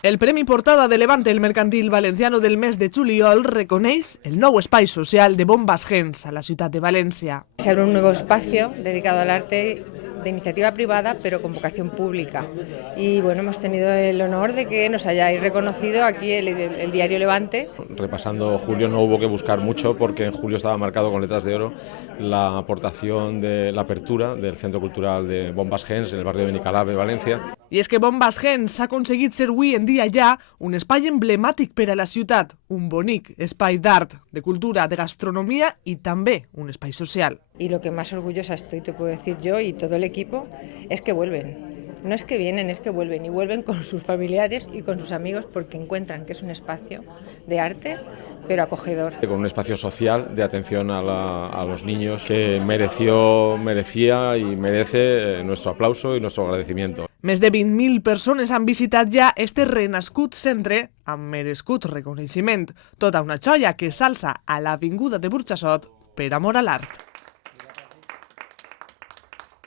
El Premi Portada de Levante, el mercantil valenciano del mes de juliol, reconeix el nou espai social de Bombas Gens a la ciutat de València. Se abre un nuevo espacio dedicado al arte de iniciativa privada, pero con vocación pública. Y bueno, hemos tenido el honor de que nos hayáis reconocido aquí el diario Levante. Repasando julio no hubo que buscar mucho porque en julio estaba marcado con letras de oro la aportación de la apertura del Centro Cultural de Bombas Gens en el barrio de Benicalave, València. I és que Bombas Gens ha aconseguit ser avui en dia ja un espai emblemàtic per a la ciutat, un bonic espai d'art, de cultura, de gastronomia i també un espai social. Y lo que más orgullosa estoy, te puedo decir yo y todo el equipo, es que vuelven. No es que vienen, es que vuelven, y vuelven con sus familiares y con sus amigos porque encuentran que es un espacio de arte, pero acogedor. Con un espacio social de atención a los niños que merecía y merece nuestro aplauso y nuestro agradecimiento. Més de 20.000 persones han visitat ja este renascut centre amb merescut reconeixement. Tota una joia que s'alça a l'avinguda de Burjassot per amor a l'art.